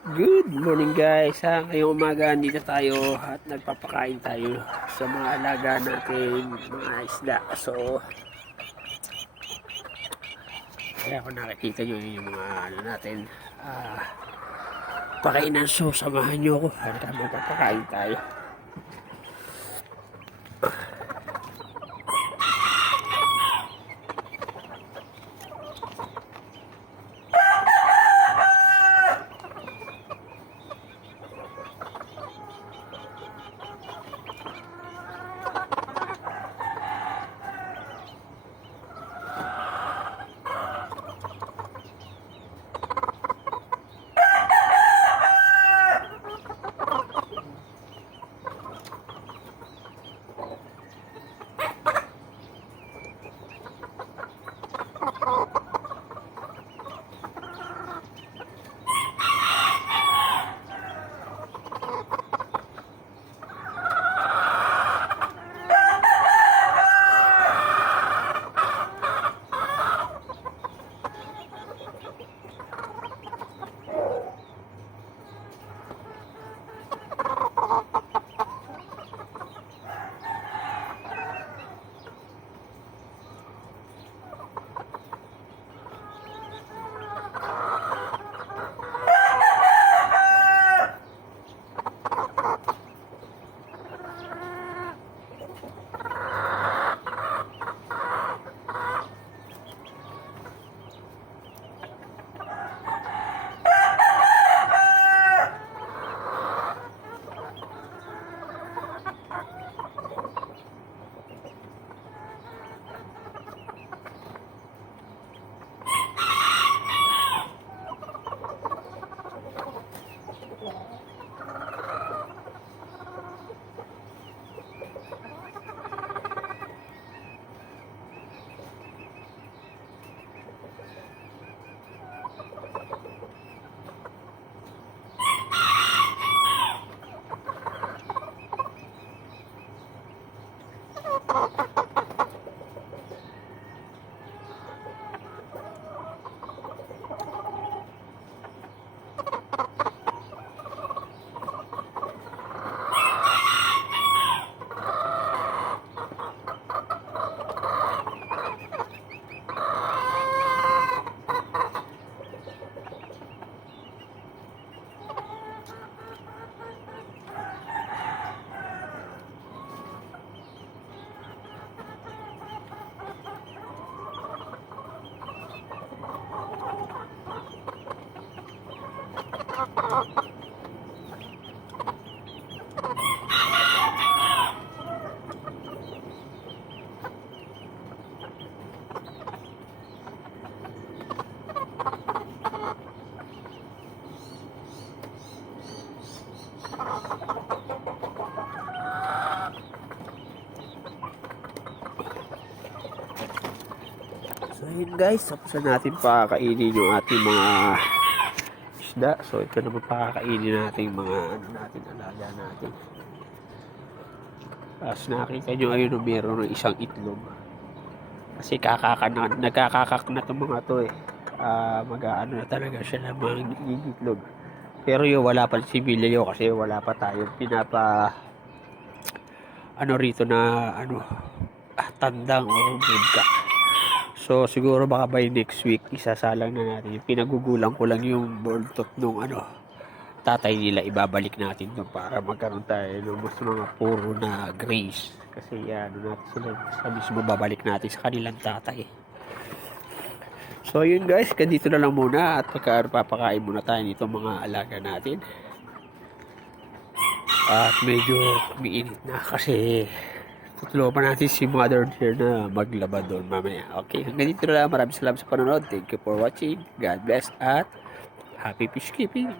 Good morning guys. Ngayong umaga dito tayo at nagpapakain tayo sa mga alaga natin, mga isda. So, kaya kung nakikita nyo yung mga natin, pakainan. So, samahan nyo ako at magpapakain tayo. So yun guys, tapos na natin pakakainin yung ating mga isda. So ito naman pakakainin natin mga alaga natin. As nakita nyo, ayun, meron ng isang itlog. Kasi nagkakakak na itong mga to eh. Mag-aano na talaga siya ng mga itlog. Pero yung wala pa si Vileo kasi wala pa tayo rito na tandang o budka. So siguro baka by next week isasalang na natin. Pinagugulang ko lang yung boltot nung tatay nila, ibabalik natin to para magkaroon tayo ng mas mga puro na grace. Kasi natin sila sa mismo babalik natin sa kanilang tatay. So yun guys, ganito na lang muna at papakain muna tayo nito mga alaga natin. At medyo umiinit na kasi tutulungan pa natin si Mother Dear na maglaba doon mamaya. Okay, ganito na lang. Maraming salamat sa panonood. Thank you for watching. God bless at happy fish keeping.